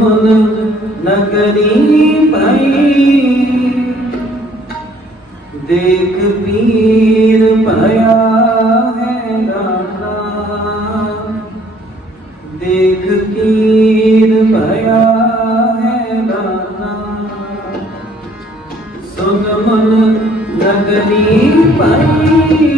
मन नगरी भई देख पीर भया है राना देख पीर भया है राना सुन मन नगरी भई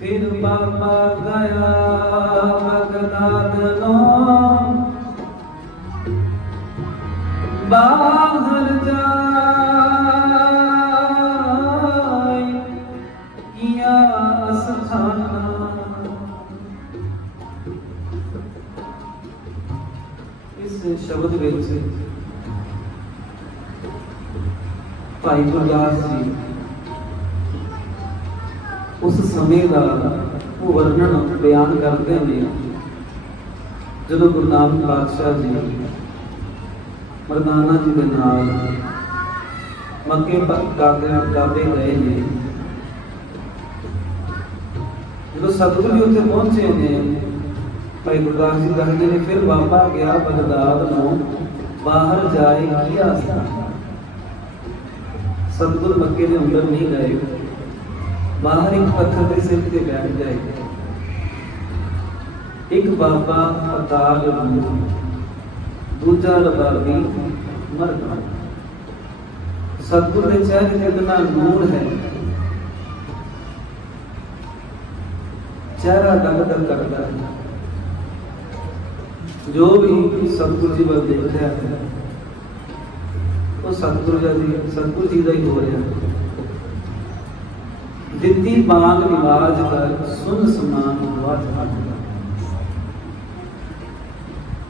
ਫਿਰ ਬਾਬਾ ਗਿਆ ਬਗਦਾਦ ਨੂੰ ਬਾਹਰ ਜਾਈ ਕੀਆ ਅਸਖਾਨਾ ਇਸ ਸ਼ਬਦ ਵਿੱਚ ਭਾਈ ਗੁਰਦਾਸ ਜੀ ਉਸ ਸਮੇਂ ਦਾ ਵਰਣਨ ਬਿਆਨ ਕਰਦੇ ਨੇ ਜਦੋਂ ਗੁਰੂ ਨਾਨਕ ਪਾਤਸ਼ਾਹ ਜੀ ਮਰਦਾਨਾ ਜੀ ਦੇ ਨਾਲ ਮੱਕੇ ਕਾਬੇ ਕਾਬੇ ਗਏ ਨੇ, ਜਦੋਂ ਸਤਿਗੁਰੂ ਜੀ ਉੱਥੇ ਪਹੁੰਚੇ ਨੇ, ਭਾਈ ਗੁਰਦਾਸ ਜੀ ਦੱਸਦੇ ਨੇ, ਫਿਰ ਬਾਬਾ ਗਿਆ ਬਗਦਾਦ ਨੂੰ, ਬਾਹਰ ਜਾਏ ਕੀ ਆਸਾ ਸਤਿਗੁਰ ਮੱਕੇ ਦੇ ਅੰਦਰ ਨਹੀਂ ਗਏ। ਬਾਹਰ ਇੱਕ ਪੱਥਰ ਦੇ ਸਿਰ ਤੇ ਬੈਠ ਗਏ ਇੱਕ ਬਾਬਾ ਪਤਾਲ ਨੂੰ ਦੂਜਾ ਰਬਾਬੀ ਮਰਦਾ ਸਤਿਗੁਰ ਦੇ ਚਿਹਰੇ ਤੇ ਇਤਨਾ ਨੂਰ ਹੈ ਚਿਹਰਾ ਦਗ ਦਗ ਕਰਦਾ ਹੈ ਜੋ ਵੀ ਸਤਿਗੁਰ ਜੀ ਵੱਲ ਦੇਖ ਰਿਹਾ ਹੈ ਉਹ ਸਤਿਗੁਰ ਜੀ ਦੀ ਸਤਿਗੁਰ ਜੀ ਦਾ ਹੀ ਹੋ ਰਿਹਾ ਦਿੱਤੀ ਬਾਗ ਨਿਵਾਜ ਕਰ, ਸੁਨ ਸਮਾਨ ਵਾਜ ਹਟ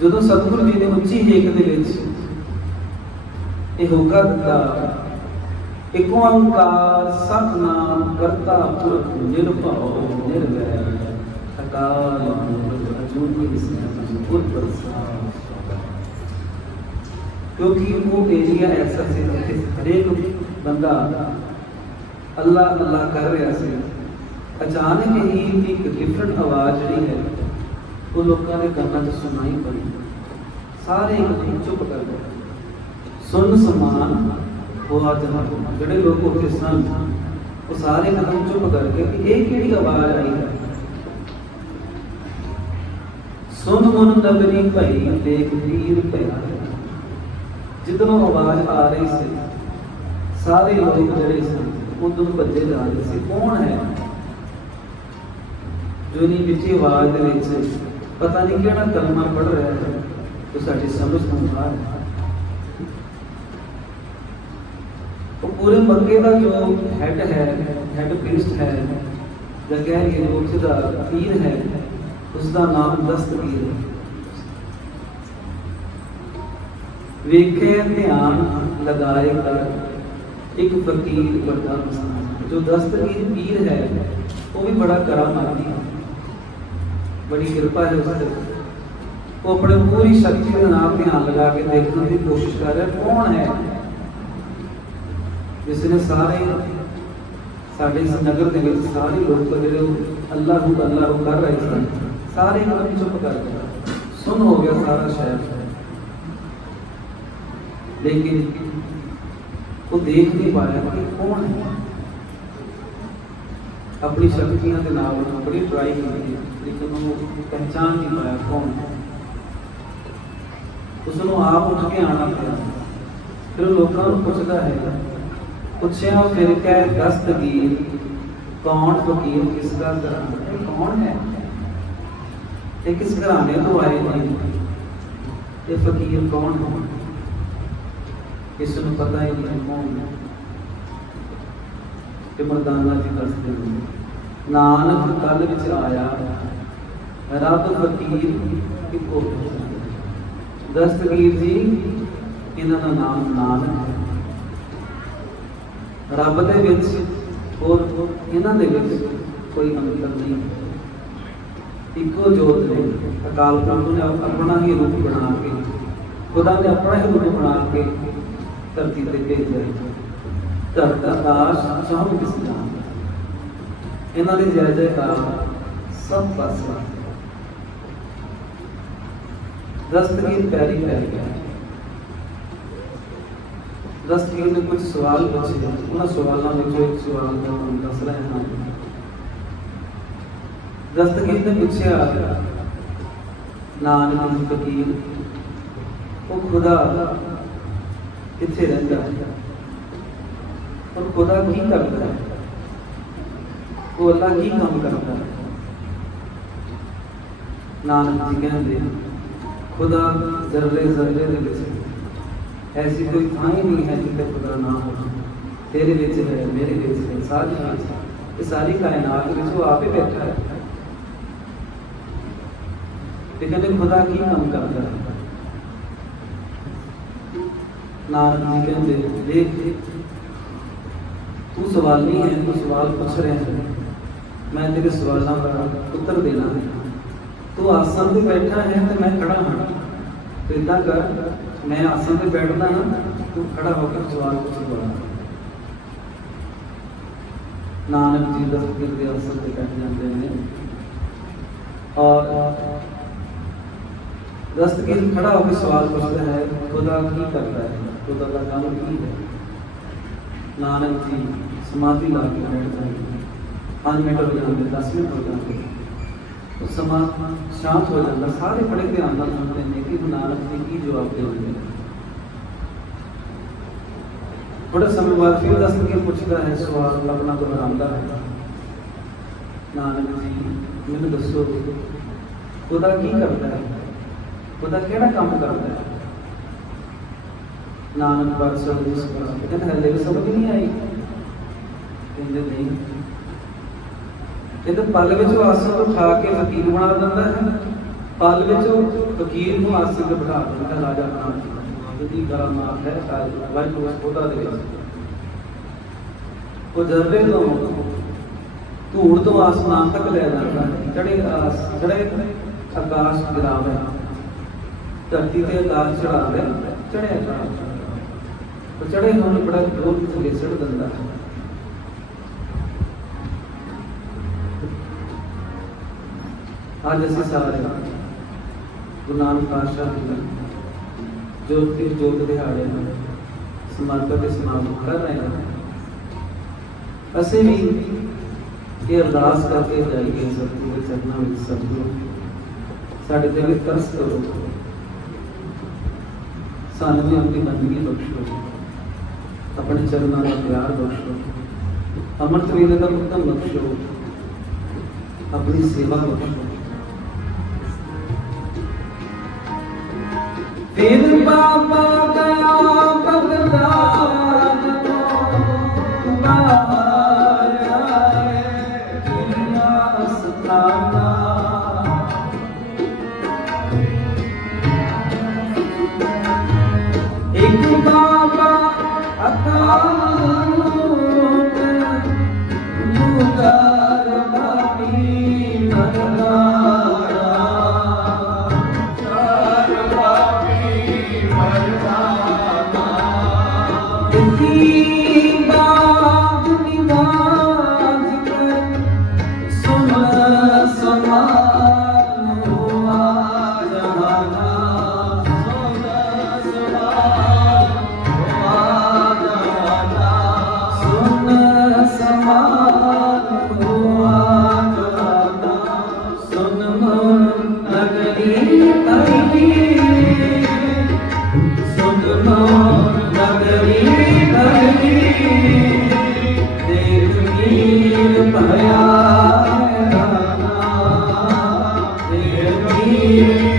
ਜਦੋਂ ਸਤਿਗੁਰੂ ਜੀ ਨੇ ਉੱਚੀ ਹੇਕ ਦੇ ਵਿੱਚ ਇਹ ਹੋਕਾ ਦਿੱਤਾ, ਇੱਕ ਓੰਕਾਰ ਸਤਨਾਮ ਕਰਤਾ ਪੁਰਖ ਨਿਰਭਉ ਨਿਰਵੈਰ, ਅਕਾਲ ਮੂਰਤ ਅਜੂਨੀ ਸਿਮਰਨ ਪ੍ਰਸਾਦ ਕਿਉਂਕਿ ਉਹ ਏਰੀਆ ਐਸਾ ਸੀ ਜਿੱਥੇ ਹਰੇਕ ਬੰਦਾ ਅੱਲਾ ਅੱਲਾ ਕਰ ਰਿਹਾ ਸੀ। ਅਚਾਨਕ ਹੀ ਇੱਕ ਡਿਫਰੈਂਟ ਆਵਾਜ਼ ਜਿਹੜੀ ਹੈ, ਉਹ ਲੋਕਾਂ ਦੇ ਕੰਨਾਂ 'ਚ ਸੁਣਾਈ ਪੜੀ ਸਾਰੇ ਇੱਕਦਮ ਚੁੱਪ ਕਰ ਗਏ। ਸੁਣ ਸਮਾਨ ਉਹ ਅੱਜ ਜਿਹੜੇ ਲੋਕ ਉੱਥੇ ਸਨ, ਉਹ ਸਾਰੇ ਕਦਮ ਚੁੱਪ ਕਰਕੇ ਕਿ ਇਹ ਕਿਹੜੀ ਆਵਾਜ਼ ਆਈ ਹੈ? ਸੁਣ ਮਨ ਨਗਰੀ ਭਈ ਦੇਖ ਵੀਰ ਪਿਆ ਜਿੱਦੋਂ ਆਵਾਜ਼ ਆ ਰਹੀ ਸੀ, ਸਾਰੇ ਲੋਕ ਜਿਹੜੇ ਸਨ ਉਦੋਂ ਭੱਜੇ ਜਾ ਸੀ। ਕੌਣ ਹੈ? ਜੋ ਨਹੀਂ ਮਿੱਠੀ ਆਵਾਜ਼ ਦੇ ਵਿੱਚ ਪਤਾ ਨਹੀਂ ਕਿਹੜਾ ਕਲਮਾ ਪੜ ਰਿਹਾ ਹੈ, ਉਹ ਸਾਡੀ ਸਮਝ ਤੋਂ ਬਾਹਰ ਹੈ। ਉਹ ਪੂਰੇ ਮੱਕੇ ਦਾ ਜੋ ਹੈਡ ਹੈ ਹੈਡ ਪ੍ਰੀਸਟ ਹੈ, ਜਾਂ ਕਹਿ ਲਈਏ ਉਸ ਦਾ ਪੀਰ ਹੈ ਉਸ ਦਾ ਨਾਮ ਦਸਤਗੀਰ ਹੈ। ਵੇਖੇ, ਧਿਆਨ ਲਗਾਏ ਕਰ। ਇੱਕ ਫਕੀਰ ਵੱਡਾ ਮਸਤਾਨ ਜੋ ਦਸਤਗੀਰ ਪੀਰ ਹੈ ਉਹ ਵੀ ਬੜਾ ਕਰਾਮਾਤੀ ਹੈ ਬੜੀ ਕਿਰਪਾ ਹੈ ਉਸ ਤੇ ਉਹ ਆਪਣੇ ਪੂਰੀ ਸ਼ਕਤੀ ਦੇ ਨਾਲ ਧਿਆਨ ਲਗਾ ਕੇ ਦੇਖਣ ਦੀ ਕੋਸ਼ਿਸ਼ ਕਰ ਰਿਹਾ ਕੌਣ ਹੈ ਜਿਸ ਨੇ ਸਾਰੇ ਸਾਡੇ ਇਸ ਨਗਰ ਦੇ ਵਿੱਚ ਸਾਰੇ ਲੋਕ ਜਿਹੜੇ ਉਹ ਅੱਲਾਹ ਨੂੰ ਅੱਲਾਹ ਨੂੰ ਕਰ ਰਹੇ ਸਨ ਸਾਰੇ ਇੱਕਦਮ ਚੁੱਪ ਕਰ ਗਏ ਸੁਣ ਹੋ ਗਿਆ ਸਾਰਾ ਸ਼ਹਿਰ ਲੇਕਿਨ ਉਹ ਦੇਖ ਨਹੀਂ ਪਾਇਆ ਕਿ ਕੌਣ ਹੈ? ਆਪਣੀ ਸ਼ਕਤੀਆਂ ਦੇ ਨਾਲ ਉਹਨੇ ਬੜੀ ਟਰਾਈ ਕੀਤੀ ਲੇਕਿਨ ਉਹ ਪਹਿਚਾਨ ਨਹੀਂ ਪਾਇਆ ਕੌਣ ਹੈ? ਉਸ ਨੂੰ ਆਪ ਉੱਠ ਕੇ ਆਣਾ ਪਿਆ। ਫਿਰ ਉਹ ਲੋਕਾਂ ਨੂੰ ਪੁੱਛਦਾ ਹੈ, ਪੁੱਛਿਆ ਫਿਰ ਕਹਿ ਦਸਤਗੀਰ ਕੌਣ ਫਕੀਰ ਕਿਸ ਦਾ ਘਰਾਣਾ ਕੌਣ ਹੈ? ਇਹ ਕਿਸ ਘਰਾਣੇ ਤੋਂ ਆਏ ਨੇ? ਇਹ ਫਕੀਰ ਕੌਣ ਹੈ ਇਸ ਨੂੰ ਪਤਾ ਹੀ ਨਹੀਂ ਕੌਣ ਹੈ। ਤੇ ਮਰਦਾਨਾ ਜੀ ਦੱਸਦੇ ਨੇ। ਨਾਨਕ ਕੱਲ ਵਿੱਚ ਆਇਆ, ਰੱਬ ਫਕੀਰ ਇੱਕੋ ਦਸਤਗੀਰ ਜੀ ਇਹਨਾਂ ਦਾ ਨਾਮ ਨਾਨਕ ਹੈ। ਰੱਬ ਦੇ ਵਿੱਚ ਹੋਰ ਇਹਨਾਂ ਦੇ ਵਿੱਚ ਕੋਈ ਅੰਤਰ ਨਹੀਂ ਇੱਕੋ ਜੋਤ ਨੇ, ਅਕਾਲ ਪੁਰਖ ਨੇ ਆਪਣਾ ਹੀ ਰੂਪ ਬਣਾ ਕੇ, ਖੁਦਾ ਨੇ ਆਪਣਾ ਹੀ ਰੂਪ ਬਣਾ ਕੇ ਧਰਤੀ ਤੇ ਭੇਜਿਆ ਧਰਤ ਆਕਾਸ਼ ਸਭ ਕਿਸ ਦਾ ਇਹਨਾਂ ਦੇ ਜੈ ਜੈਕਾਰ ਸਭ ਪਾਸੇ ਦਸਤਗੀਰ ਪੈਰੀ ਪੈ ਗਿਆ ਦਸਤਗੀਰ ਨੇ ਕੁਝ ਸਵਾਲ ਪੁੱਛੇ ਉਹਨਾਂ ਸਵਾਲਾਂ ਵਿੱਚੋਂ ਇੱਕ ਸਵਾਲ ਦਾ ਮੈਂ ਦੱਸ ਰਿਹਾ ਹਾਂ ਦਸਤਗੀਰ ਨੇ ਪੁੱਛਿਆ ਨਾਨਕ ਫਕੀਰ ਉਹ ਖੁਦਾ ਕਿੱਥੇ ਰਹਿੰਦਾ ਹੈ ਔਰ ਖੁਦਾ ਕੀ ਕਰਦਾ ਹੈ ਉਹ ਅੱਲਾ ਕੀ ਕੰਮ ਕਰਦਾ ਹੈ ਨਾਨਕ ਜੀ ਕਹਿੰਦੇ ਖੁਦਾ ਜ਼ਰਰੇ ਜ਼ਰਰੇ ਦੇ ਵਿੱਚ ਐਸੀ ਕੋਈ ਥਾਂ ਹੀ ਨਹੀਂ ਹੈ ਜਿੱਥੇ ਖੁਦਾ ਨਾ ਹੋਵੇ ਤੇਰੇ ਵਿੱਚ ਹੈ ਮੇਰੇ ਵਿੱਚ ਹੈ ਸਾਰੀ ਚੀਜ਼ ਇਹ ਸਾਰੀ ਕਾਇਨਾਤ ਵਿੱਚ ਉਹ ਆਪੇ ਬੈਠਾ ਹੈ ਤੇ ਕਹਿੰਦੇ ਖੁਦਾ ਕੀ ਕੰਮ ਕਰਦਾ ਹੈ ਨਾਨਕ ਜੀ ਕਹਿੰਦੇ ਦੇਖ ਤੂੰ ਸਵਾਲੀ ਹੈ, ਤੂੰ ਸਵਾਲ ਪੁੱਛ ਰਿਹਾ ਹੈ। ਮੈਂ ਤੇਰੇ ਸਵਾਲਾਂ ਦਾ ਉੱਤਰ ਦੇਣਾ ਹੈ। ਤੂੰ ਆਸਨ ਤੇ ਬੈਠਾ ਹੈ ਤੇ ਮੈਂ ਖੜਾ ਹਾਂ। ਤੇ ਇਦਾਂ ਕਰ, ਮੈਂ ਆਸਨ ਤੇ ਬੈਠਦਾ ਹਾਂ, ਤੂੰ ਖੜਾ ਹੋ ਕੇ ਸਵਾਲ ਪੁੱਛ ਨਾਨਕ ਜੀ ਦਸਤਗੀਰ ਦੇ ਆਸਨ ਤੇ ਬੈਠ ਜਾਂਦੇ ਨੇ। ਔਰ ਦਸਤਗੀਰ ਖੜਾ ਹੋ ਕੇ ਸਵਾਲ ਪੁੱਛਦਾ ਹੈ, ਖੁਦਾ ਕੀ ਕਰਦਾ ਹੈ? ਖੁਦਾ ਦਾ ਕੰਮ ਕੀ ਹੈ ਨਾਨਕ ਜੀ ਸਮਾਧੀ ਲਾ ਕੇ ਬੈਠ ਜਾਂਦੇ ਨੇ 5 ਮਿੰਟ ਹੋ ਜਾਂਦੇ 10 ਮਿੰਟ ਹੋ ਜਾਂਦੇ ਉਹ ਸਮਾਂ ਸ਼ਾਂਤ ਹੋ ਜਾਂਦਾ ਸਾਰੇ ਬੜੇ ਧਿਆਨ ਨਾਲ ਸੁਣਦੇ ਨੇ ਕਿ ਨਾਨਕ ਜੀ ਕੀ ਜਵਾਬ ਦੇਣਗੇ ਨੇ ਬੜੇ ਸਮੇਂ ਬਾਅਦ ਫਿਰ ਦੱਸ ਕੇ ਪੁੱਛਦਾ ਹੈ ਸਵਾਲ ਆਪਣਾ ਦੁਹਰਾਉਂਦਾ ਹੈ ਨਾਨਕ ਜੀ ਮੈਨੂੰ ਦੱਸੋ ਖੁਦਾ ਕੀ ਕਰਦਾ ਹੈ ਖੁਦਾ ਕਿਹੜਾ ਕੰਮ ਕਰਦਾ ਹੈ ਨਾਨਕ ਪਾਤਸ਼ਾਹ ਜੀ ਸਵਾਲ ਕਹਿੰਦੇ ਹਲੇ ਵੀ ਸਮਝ ਨਹੀਂ ਆਈ। ਕਹਿੰਦੇ ਨਹੀਂ। ਇਹ ਪਲ ਵਿੱਚ ਉਹ ਉਠਾ ਕੇ ਫਕੀਰ ਬਣਾ ਦਿੰਦਾ ਹੈ। ਪਲ ਵਿੱਚ ਫਕੀਰ ਨੂੰ ਆਸਣ ਤੇ ਬਿਠਾ ਦਿੰਦਾ ਰਾਜਾ ਖਾਨ ਜਿਹਦੀ ਕਰਾਮਾਤ ਹੈ। ਸਾਰੀ ਵਾਹਿਗੁਰੂ ਉਸ ਦੇ ਵਿੱਚ। ਉਹ ਜਰਦੇ ਤੋਂ ਧੂੜ ਤੋਂ ਆਸਮਾਨ ਤੱਕ ਲੈ ਜਾਂਦਾ ਹੈ। ਜਿਹੜੇ ਆਕਾਸ਼ ਗਿਰਾਵ ਧਰਤੀ ਤੇ ਆਕਾਸ਼ ਚੜਾ ਦੇ ਚੜਿਆ ਚੜਾ ਉਹ ਚੜੇ ਹੋਣ ਬੜਾ ਦੂਰ ਥੱਲੇ ਸੜ ਦਿੰਦਾ ਹੈ ਅੱਜ ਅਸੀਂ ਸਾਰੇ ਗੁਰੂ ਨਾਨਕ ਪਾਤਸ਼ਾਹ ਜੀ ਦਾ ਜੋਤੀ ਜੋਤ ਦਿਹਾੜੇ ਨੂੰ ਸਮਰਪਿਤ ਤੇ ਸਮਾਗਮ ਕਰ ਰਹੇ ਹਾਂ ਅਸੀਂ ਵੀ ਇਹ ਅਰਦਾਸ ਕਰਕੇ ਜਾਈਏ ਸਤਿਗੁਰੂ ਦੇ ਚਰਨਾਂ ਵਿੱਚ ਸਤਿਗੁਰੂ ਸਾਡੇ ਤੇ ਵੀ ਤਰਸ ਕਰੋ ਸਾਨੂੰ ਵੀ ਆਪਣੀ ਬੰਦਗੀ ਬਖਸ਼ੋ ਆਪਣੇ ਚਰਨਾਂ ਦਾ ਪਿਆਰ ਬਖਸ਼ੋ ਅਮਰਤ ਵੇਲੇ ਦਾ ਉਤਮ ਬਖਸ਼ੋ ਆਪਣੀ ਸੇਵਾ ਬਖਸ਼ੋ ਫਿਰ ਇਤੀ ਬਾਗ ਦੇਖ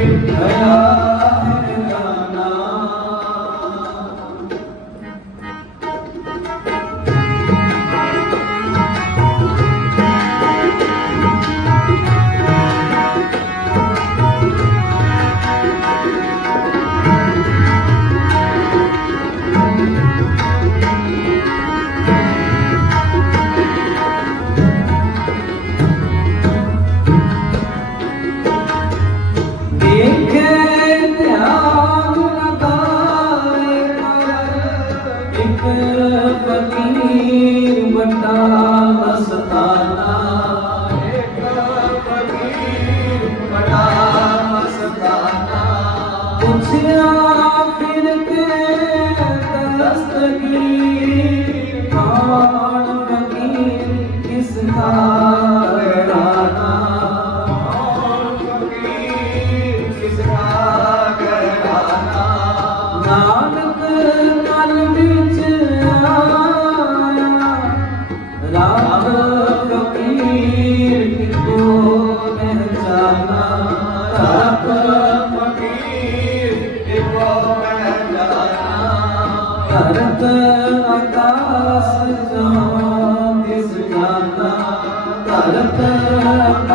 ਫਕੀਰ ਵੱਡਾ ਮਸਤਾਨਾ Yeah.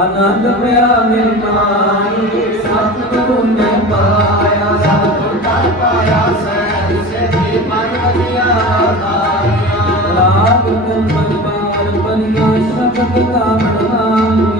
ਆਨੰਦ ਪਿਆ ਮੇਰੀ ਮਾਈ ਸਤਿਗੁਰੂ ਨੇ ਪਾਇਆ ਸਤਿਗੁਰ ਕਰ ਪਾਇਆ ਸਹਿ ਸੇ ਦੀ ਮਨ ਵਧੀਆ ਤਾਰਿਆ ਰਾਗ ਗੁਣ ਮਨ ਬਾਰ ਬਨਿਆ ਸ਼ਬਦ ਦਾ ਮਨ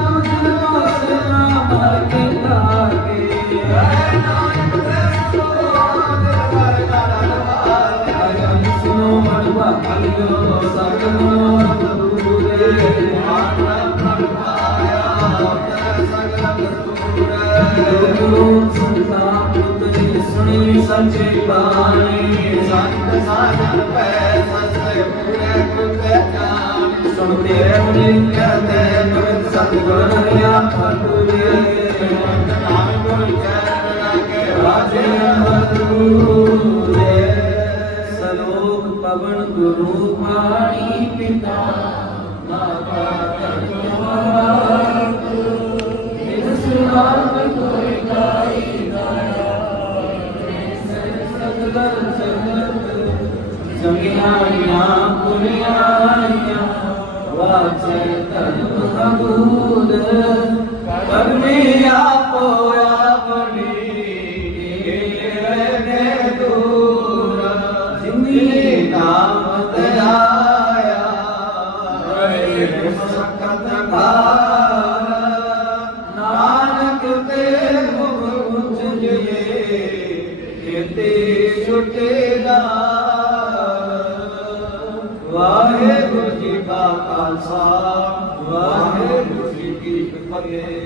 ਸੱਚੀ ਬਾਣੀ ਸੰਤ ਸਾਜਨ ਪੈ ਸਸੇ ਪੂਰੇ ਕੁਤੇ ਜਾਣ ਸੁਣ ਤੇ ਮੁਨਿ ਕਹਤੇ ਤੁਮ ਸਤਿਗੁਰ ਹਰਿਆ ਫਤੂਰੇ ਮੰਤ ਨਾਮ ਗੁਰ ਚਰਨ ਕੇ ਰਾਜੇ ਹਰੂ ਪਵਨ ਗੁਰੂ ਪਾਣੀ ਪਿਤਾ, ਮਾਤਾ ਧੰਨਵਾਦ ਇਸ ਰਾਤ ਕੋਈ ਕਾਈ ਸਤਗੁਰ ਸੰਗਤ ਜਮਿਆਈਆਂ ਪੁਨੀਆਈਆਂ ਵਾਚੇ ਤਨ ਹਮੂਦ ਕਰਮੇ ਆਪੋ ये